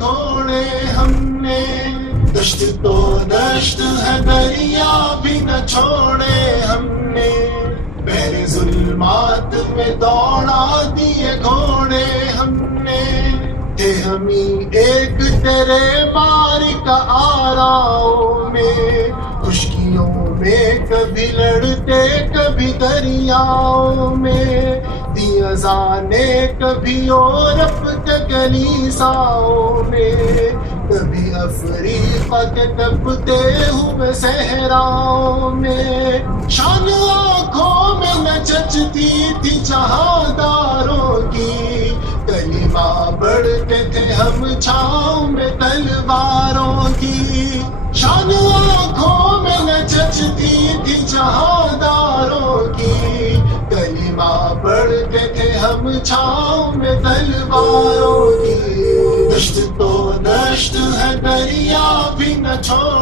گھوڑے ہم نے، دشت تو دشت ہے دریا بھی نہ چھوڑے ہم نے، بحر ظلمات میں دوڑا دیے گھوڑے ہم نے، تھے ہمیں ایک تیرے باری کا آراؤں میں، خشکیوں میں کبھی لڑتے کبھی دریاؤں میں، دی اذانیں کبھی یورپ کے کلیساؤں میں، کبھی افریقہ کے تپتے ہوئے صحراؤں میں، شان آنکھوں میں نچچتی تھی جہانداروں کی، کلمہ پڑھتے تھے ہم چھاؤں میں تلواروں کی، شان آنکھوں میں نچچتی تھی جہانداروں کی، کلمہ پڑھتے تھے ہم چھاؤں میں تلواروں کی، دشت تو دشت ہے دریا بھی نہ چھوڑ